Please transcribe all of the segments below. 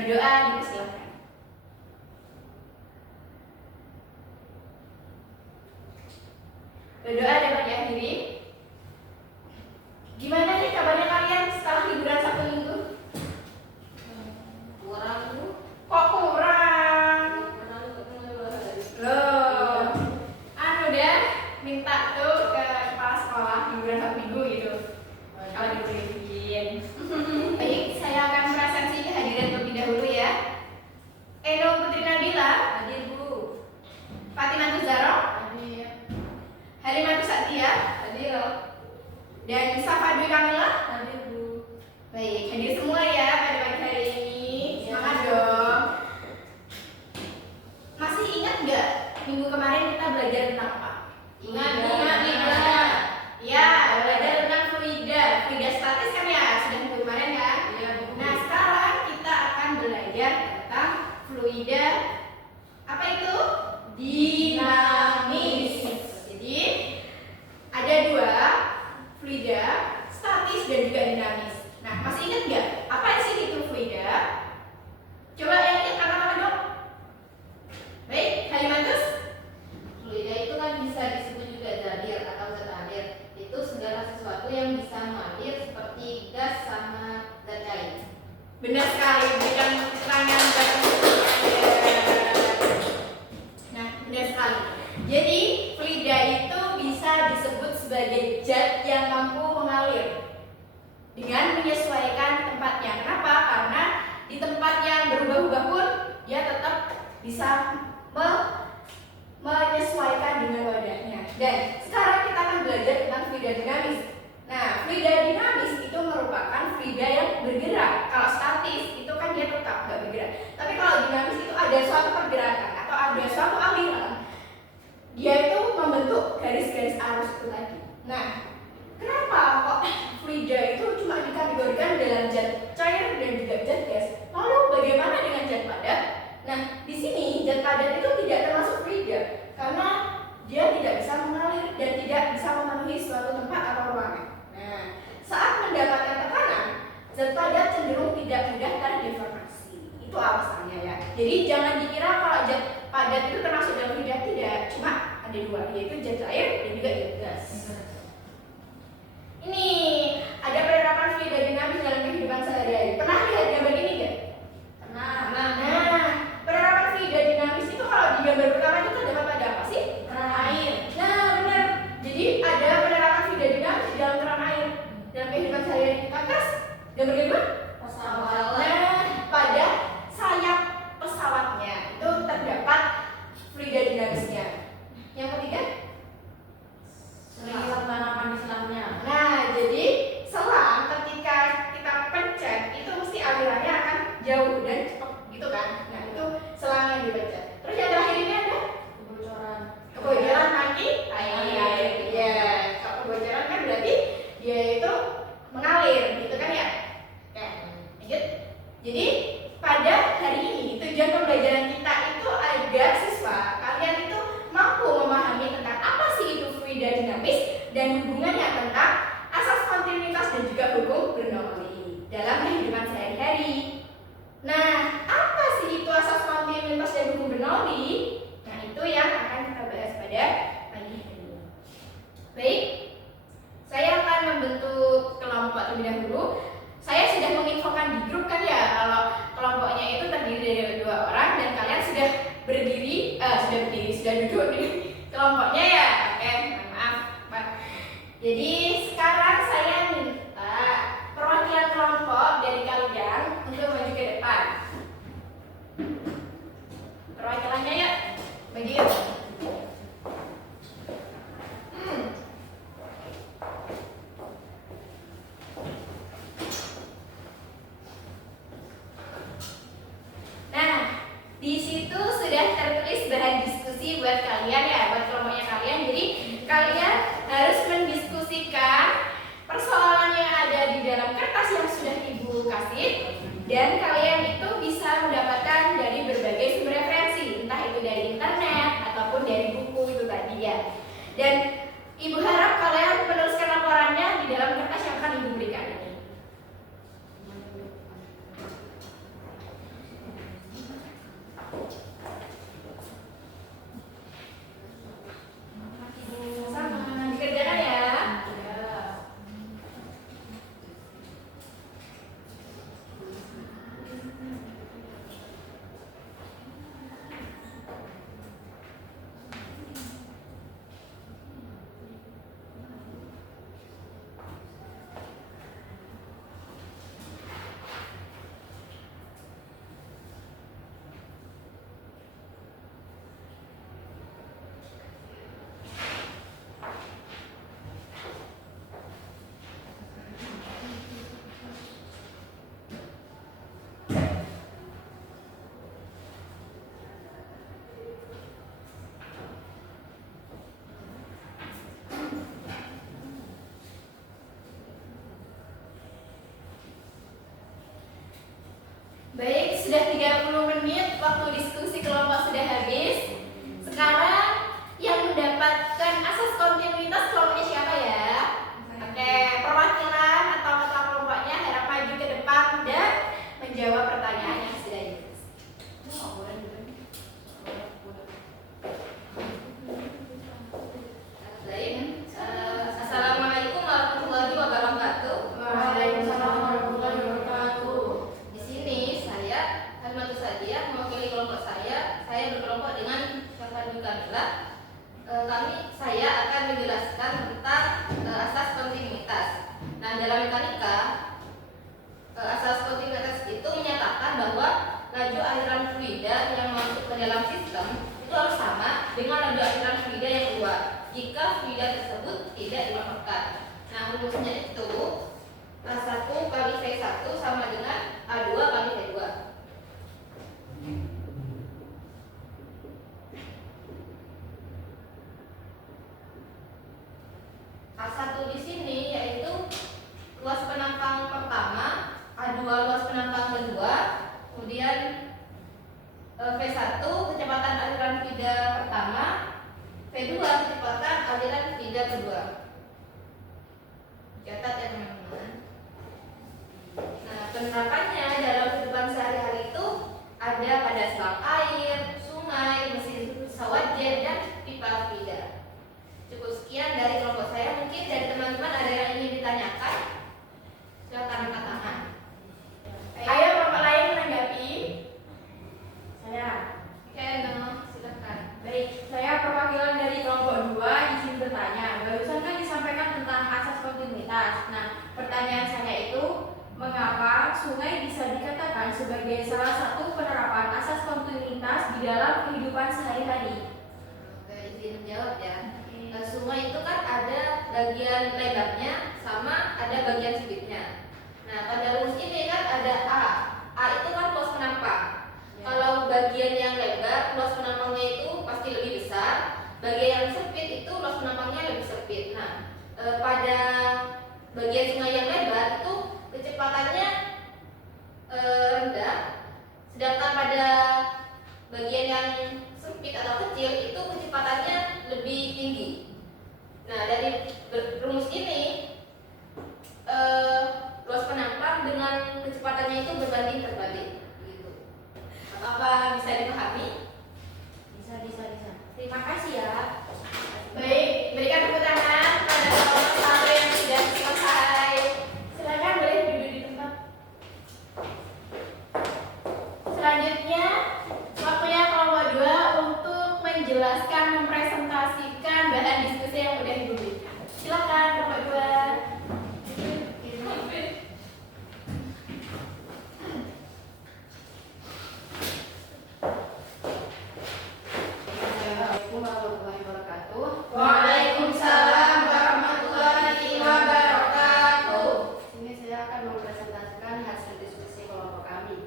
Berdoa dipersilakan. Berdoa dapat diakhiri. Gimana nih kabarnya kalian setelah liburan Sabtu Minggu? Kurang bu. Kok kurang? Loh, deh minta tuh ke kepala sekolah liburan Sabtu Minggu gitu. Kalau dibolehin. Baik, saya akan presentasi kehadiran terlebih dahulu ya. Eno Putri Nabila, Hadir bu. Fatimah Tuzaro, Hadir. Halimah Satia, Hadir. dan Safa Dwi Kamila. Hadir bu. Baik, hadir semua ya pada pagi hari ini. Semangat dong. Masih ingat nggak minggu kemarin kita belajar tentang apa? Ingat. Ya, belajar tentang fluida statis kan ya, sudah minggu kemarin kan? Iya bu. Nah, sekarang kita akan belajar tentang fluida apa itu? Dinamis. Jadi ada dua, fluida statis dan juga dinamis. Nah, masih ingat nggak apa sih itu fluida? Coba yang ingat kata-kata dong. Baik, Halimantus. Fluida itu kan bisa disebut juga zalir atau zat alir. Itu segala sesuatu yang bisa mengalir seperti gas sama zat cair. Benar sekali, berikan keterangan pada Nah, benar sekali. Jadi, fluida itu bisa disebut sebagai zat yang mampu mengalir dengan menyesuaikan tempatnya. Kenapa? Karena di tempat yang berubah-ubah pun dia tetap bisa menyesuaikan dengan wadahnya. Dan sekarang kita akan belajar tentang fluida dinamis. Nah, fluida dinamis itu merupakan fluida yang bergerak. Kalau statis itu kan dia tetap nggak bergerak. Tapi kalau dinamis itu ada suatu pergerakan atau ada suatu aliran. Dia itu membentuk garis-garis arus itu tadi. Nah, kenapa kok fluida itu cuma dikategorikan dalam zat cair dan juga zat gas? Lalu bagaimana dengan zat padat? Nah, di sini zat padat itu tidak termasuk fluida karena dia tidak bisa mengalir dan tidak bisa memenuhi suatu tempat atau ruangan. Nah, saat mendapatkan tekanan, zat padat cenderung tidak mudah terdeformasi. Itu alasannya ya. Jadi jangan dikira kalau zat padat itu termasuk dalam fluida, tidak. Cuma ada dua, yaitu zat cair dan juga zat gas. Ini ada penerapan fluida dinamis dalam kehidupan sehari-hari. Pernah lihat gambar ini nggak? Nah, penerapan fluida dinamis itu kalau di gambar pertama itu terdapat pada apa sih? Keran air. Nah, benar. Jadi ada penerapan fluida dinamis di dalam keran air dalam kehidupan sehari-hari. Terus gambar kedua? Pesawat. Nah, pada sayap pesawatnya itu terdapat fluida dinamisnya. Yang ketiga? Selang tanaman di selangnya. Nah, jadi selang ketika kita pencet itu mesti alirannya akan jauh dan cepat gitu kan. Nah, itu selang yang dipencet. Terus yang terakhir ini ada kebocoran tangki air. Ya, kalau kebocoran kan berarti dia itu mengalir gitu kan ya. Oke, lanjut. Jadi pada hari ini tujuan pembelajaran kita itu agar siswa kalian itu mampu memahami tentang apa sih itu fluida dinamis dan hubungannya tentang asas kontinuitas dan juga hukum Bernoulli dalam kehidupan sehari-hari. Nah, apa sih itu asas kontinuitas dan hukum Bernoulli? Nah, itu yang akan kita bahas pada pagi hari ini. Baik, saya akan membentuk kelompok terlebih dahulu. Saya sudah menginfokan di grup kan ya, kalau kelompoknya itu terdiri dari 2 orang dan kalian sudah sudah duduk di kelompoknya ya. Oke, maaf Pak. Jadi sekarang saya minta perwakilan kelompok dari kalian untuk maju ke depan. Perwakilannya ya, maju yuk. Nah, di situ sudah tertulis bahan diskusi buat kalian ya, buat kelompoknya kalian. Jadi kalian harus mendiskusikan persoalan yang ada di dalam kertas yang sudah Ibu kasih, dan kalian itu bisa mendapatkan dari berbagai sumber referensi, entah itu dari internet ataupun dari buku itu tadi ya. Dan Ibu harap kalian menuliskan laporannya di dalam kertas yang akan Ibu berikan ini. fluida tersebut tidak dimamparkan. Nah, rumusnya itu A1 kali V1 sama dengan A2 kali V2. A1 di sini yaitu luas penampang pertama, A2 luas penampang kedua, kemudian V1 kecepatan aliran fluida pertama, V2 kecepatan aliran fluida kedua. Catat ya teman-teman. Nah, penerapannya dalam kehidupan sehari-hari itu ada pada selang air, sungai, mesin pesawat jet, dan pipa fluida. Cukup sekian dari kelompok saya. Mungkin dari teman-teman ada yang ingin ditanyakan? Silakan angkat tangan. Ayo kelompok lain menanggapi. Saya. Oke, silakan. Baik, saya perwakilan dari kelompok 2 izin bertanya. Barusan kan disampaikan tentang asas kontinuitas. Nah, pertanyaan saya itu, mengapa sungai bisa dikatakan sebagai salah satu penerapan asas kontinuitas di dalam kehidupan sehari-hari? Oke, izin menjawab ya. Sungai itu kan ada bagian lebarnya sama ada bagian sempitnya. Nah, pada rumus ini kan ada A. A itu kan luas penampang. Kalau bagian yang lebar, luas penampangnya itu pasti lebih besar. Bagian yang sempit itu luas penampangnya lebih sempit. Nah, pada bagian sungai yang lebar itu kecepatannya rendah, sedangkan pada bagian yang sempit atau kecil itu kecepatannya lebih tinggi. Nah, dari rumus ini luas penampang dengan kecepatannya itu berbanding terbalik. Apa bisa dipahami? Bisa. Terima kasih ya. Baik, berikan tepuk tangan pada kelompok 1 yang sudah selesai. Silakan boleh duduk di tempat. Selanjutnya, waktunya kelompok 2 untuk menjelaskan, mempresentasikan bahan diskusi yang sudah diberikan. Silakan kelompok 2. Assalamualaikum warahmatullahi wabarakatuh. Waalaikumsalam warahmatullahi wabarakatuh. Ini saya akan mempresentasikan hasil diskusi kelompok kami.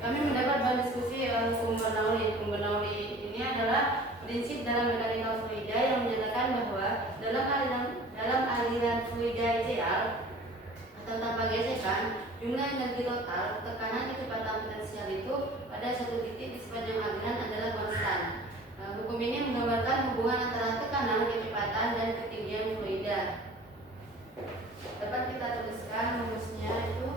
Kami mendapat bahan diskusi hukum Bernoulli. Hukum Bernoulli ini adalah prinsip dalam mekanika fluida yang menyatakan bahwa dalam aliran fluida ideal atau tanpa gesekan, jumlah energi total, tekanan, kecepatan potensial itu pada satu titik di sepanjang aliran adalah konstan. Hukum ini menggambarkan hubungan antara tekanan, kecepatan, dan ketinggian fluida. Dapat kita tuliskan rumusnya itu.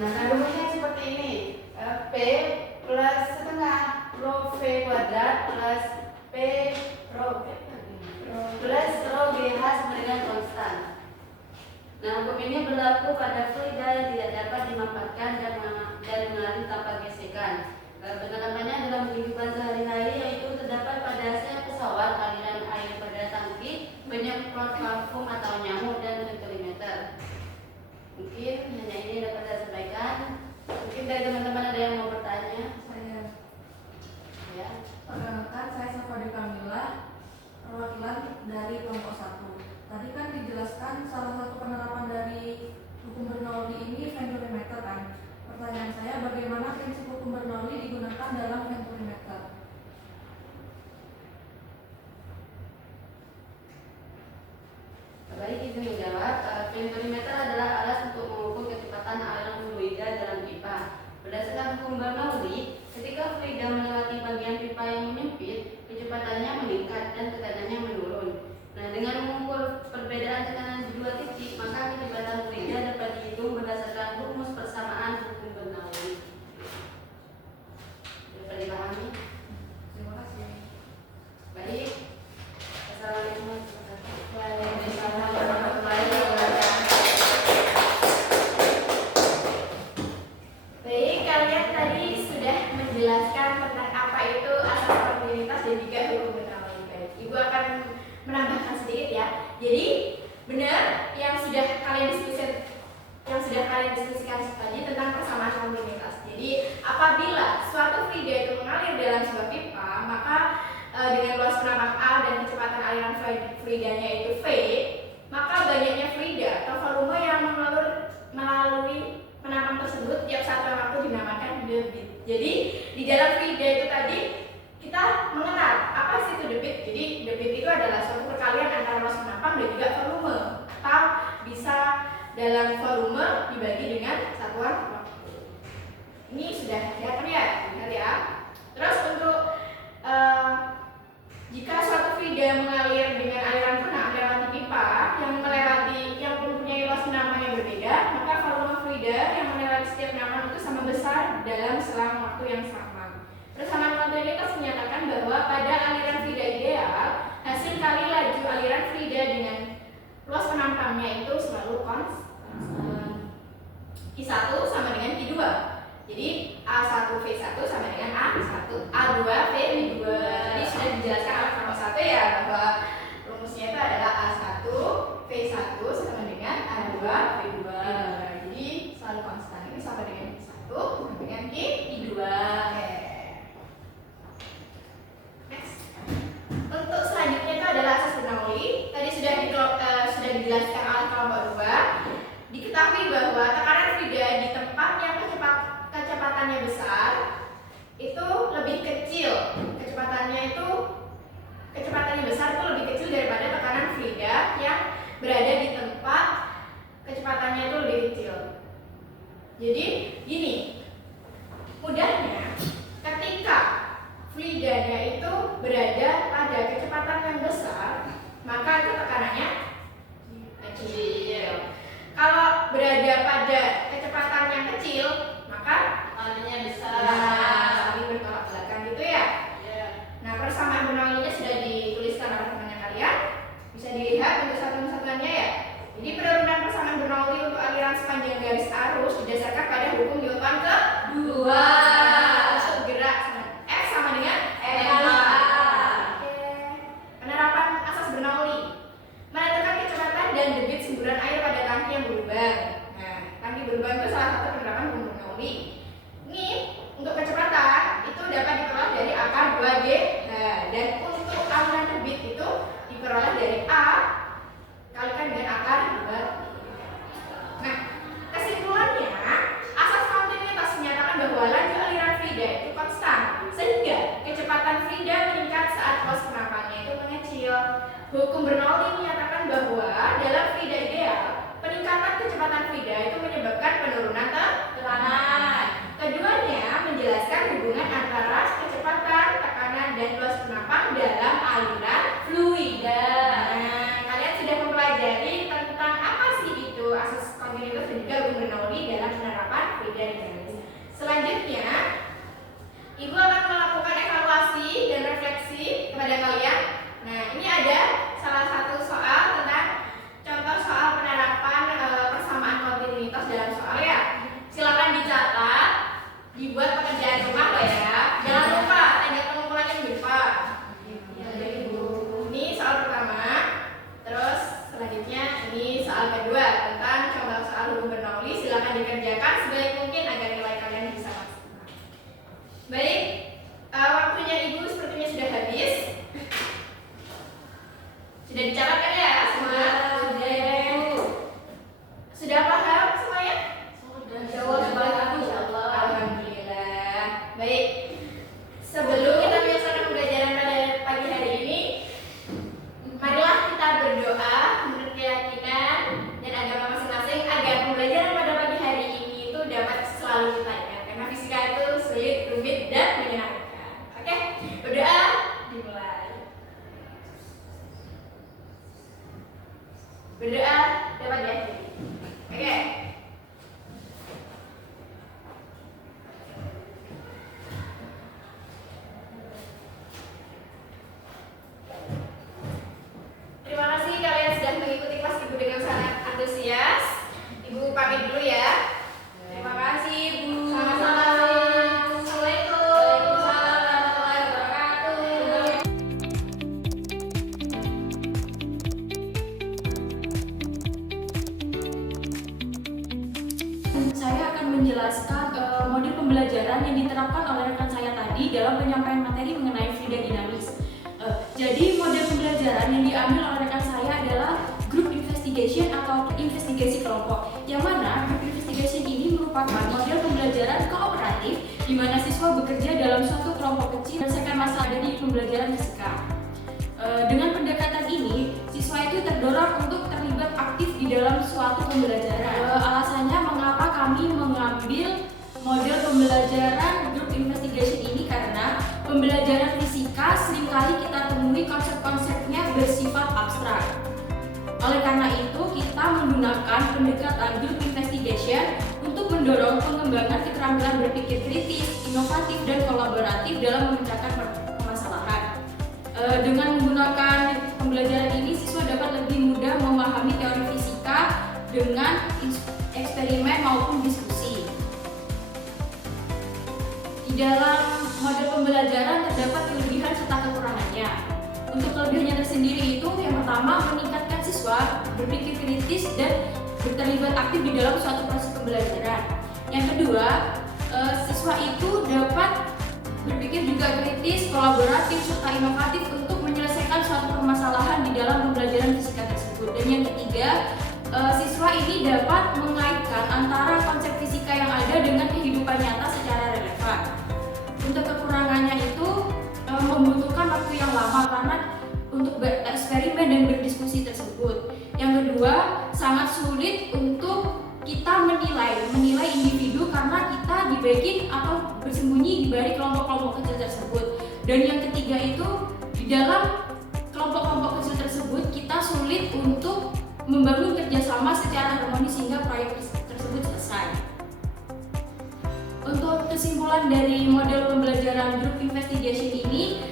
Nah, rumusnya seperti ini. P plus setengah rho V kuadrat plus P rho plus rho GH sama dengan konstan. Nah, hukum ini berlaku pada fluida yang tidak dapat dimanfaatkan dan mengalir tanpa gesekan. Penerapannya dalam kehidupan sehari-hari yaitu terdapat pada sayap pesawat, aliran air pada tangki, penyemprot parfum atau nyamuk, dan ventilator. Mungkin hanya ini dapat saya sampaikan. Mungkin dari teman-teman ada yang mau bertanya? Saya Ya. perkenalkan, saya Safadi Kamila, perwakilan dari kelompok 1. Tadi kan dijelaskan salah satu penerapan dari hukum Bernoulli ini ventilator kan. Pertanyaan saya, bagaimana prinsip hukum Bernoulli digunakan dalam fluidanya itu V, maka banyaknya fluida atau volume yang melalui penampang tersebut tiap satu waktu dinamakan debit. Jadi di dalam fluida itu tadi kita mengenal apa sih itu debit. Jadi debit itu adalah suatu perkalian antara luas penampang dan juga volume, atau bisa dalam volume dibagi dengan satuan waktu. Ini sudah kelihatan ya, lihat ya. Terus untuk jika suatu fluida mengalir dengan aliran penampang melewati pipa yang mempunyai luas penampang yang berbeda, maka volume fluida yang melewati setiap penampang itu sama besar dalam selang waktu yang sama. Persamaan kontinuitas menyatakan bahwa pada aliran fluida ideal, hasil kali laju aliran fluida dengan luas penampangnya itu selalu konstan. I1 sama dengan I2. Jadi A1 V1 sama dengan A1, A2 V2. Jadi sudah dijelaskan oleh nomor 1 ya, bahwa rumusnya itu adalah A1 V1 sama dengan A2 V2. Jadi selalu konstan. Ini sama dengan I1 sama dengan I2. Next. Untuk selanjutnya itu adalah asas Bernoulli. Tadi sudah dijelaskan oleh kelompok 2. Diketahui bahwa tekanan fluida di tempat yang kecepatannya besar itu lebih kecil. Kecepatannya besar itu lebih kecil daripada tekanan fluida yang berada di tempat kecepatannya itu lebih kecil. Jadi gini, mudahnya ketika fluidanya itu berada pada kecepatan yang besar, maka itu tekanannya kecil. Kalau berada pada kecepatan yang kecil, maka tekanannya besar. saling bertolak belakang gitu ya. Nah, persamaan Bernoulli-nya sudah dituliskan oleh temannya kalian. Bisa dilihat untuk satuan-satuannya ya. Jadi penurunan persamaan Bernoulli untuk aliran sepanjang garis arus didasarkan pada hukum Newton kedua. Untuk gerak F sama dengan ma. Penerapan asas Bernoulli menentukan kecepatan dan debit semburan air pada tangki yang berlubang. Nah, tangki berlubang itu salah satu penerapan hukum Bernoulli. Ini untuk kecepatan itu dapat diperoleh dari akar 2G. Dan untuk aliran debit itu diperoleh dari A kalikan dengan akar 2. Nah, kesimpulannya asas kontinuitas menyatakan bahwa laju aliran fluida itu konstan, sehingga kecepatan fluida meningkat saat luas penampangnya itu mengecil. Hukum Bernoulli menyatakan bahwa dalam fluida ideal, peningkatan kecepatan fluida itu menyebabkan penurunan tekanan. Keduanya menjelaskan hubungan antara kecepatan, tekanan, dan luas penampang dalam aliran fluida. Nah, kalian sudah mempelajari tentang apa sih itu asas kontinuitas dan juga hukum Bernoulli dalam penerapan fluida dinamis. Selanjutnya, Ibu akan melakukan evaluasi dan refleksi kepada kalian. Nah, ini ada salah satu soal tentang contoh soal penerapan persamaan kontinuitas dalam soal ya. Silakan dicatat, dibuat pekerjaan rumah loh ya. Jangan lupa tanda pengumpulannya lupa. Ini soal pertama. Terus selanjutnya ini soal kedua tentang contoh soal hukum Bernoulli. Silakan dikerjakan sebaik mungkin agar nilai kalian bisa maksimal. Baik, waktunya Ibu sepertinya sudah habis. Sudah dicatat kan ya semua? Sudah paham semuanya? Alhamdulillah. Baik. Sebelum kita menyelesaikan pembelajaran pada pagi hari ini, marilah kita berdoa menurut keyakinan dan agama masing-masing agar pembelajaran pada pagi hari ini itu dapat selalu kita ingat, karena fisika itu sulit, rumit, dan menyenangkan. Oke, berdoa dimulai. Berdoa dapat ya. Oke. Terima kasih kalian sudah mengikuti kelas Ibu dengan sangat antusias. Ibu pamit dulu ya. Terima kasih Ibu. Sama-sama. Assalamualaikum. Waalaikumsalam warahmatullahi wabarakatuh. Saya akan menjelaskan model pembelajaran yang diterapkan oleh rekan saya tadi dalam penyampaian materi mengenai fluida dinamis. Jadi model pembelajaran yang diambil oleh rekan saya adalah group investigation atau investigasi kelompok, yang mana group investigation ini merupakan model pembelajaran kooperatif di mana siswa bekerja dalam suatu kelompok kecil menyelesaikan masalah dari pembelajaran fisika. Dengan pendekatan ini, siswa itu terdorong untuk terlibat aktif di dalam suatu pembelajaran. Alasannya mengapa kami mengambil model pembelajaran group investigation ini karena pembelajaran fisika seringkali kita temui konsep-konsepnya bersifat abstrak. Oleh karena itu, kita menggunakan pendekatan group investigation untuk mendorong pengembangan keterampilan berpikir kritis, inovatif, dan kolaboratif dalam memecahkan permasalahan. Dengan menggunakan pembelajaran ini, siswa dapat lebih mudah memahami teori fisika dengan eksperimen maupun diskusi. Di dalam model pembelajaran terdapat kelebihan serta kekurangannya. Untuk kelebihannya tersendiri itu yang pertama meningkatkan siswa berpikir kritis dan terlibat aktif di dalam suatu proses pembelajaran. Yang kedua, siswa itu dapat berpikir juga kritis, kolaboratif, serta inovatif untuk menyelesaikan suatu permasalahan di dalam pembelajaran fisika tersebut. Dan yang ketiga, siswa ini dapat mengaitkan antara konsep fisika yang ada dengan kehidupan nyata secara relevan. Untuk kekurangannya itu membutuhkan waktu yang lama karena untuk bereksperimen dan berdiskusi tersebut. Yang kedua, sangat sulit untuk kita menilai individu karena kita dibagi atau bersembunyi di balik kelompok-kelompok kecil tersebut. Dan yang ketiga itu di dalam kelompok-kelompok kecil tersebut kita sulit untuk membangun kerjasama secara harmonis sehingga proyek tersebut selesai. Untuk kesimpulan dari model pembelajaran group investigation ini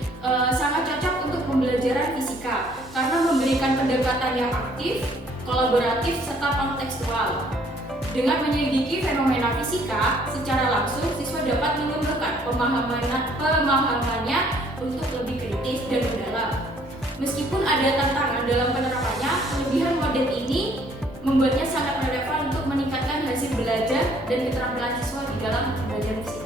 sangat cocok untuk pembelajaran fisika karena memberikan pendekatan yang aktif, kolaboratif, serta kontekstual. Dengan menyelidiki fenomena fisika secara langsung, siswa dapat mengembangkan pemahamannya untuk lebih kritis dan mendalam. Meskipun ada tantangan dalam penerapannya, kelebihan model ini membuatnya sangat relevan untuk meningkatkan hasil belajar dan keterampilan siswa di dalam pembelajaran fisika.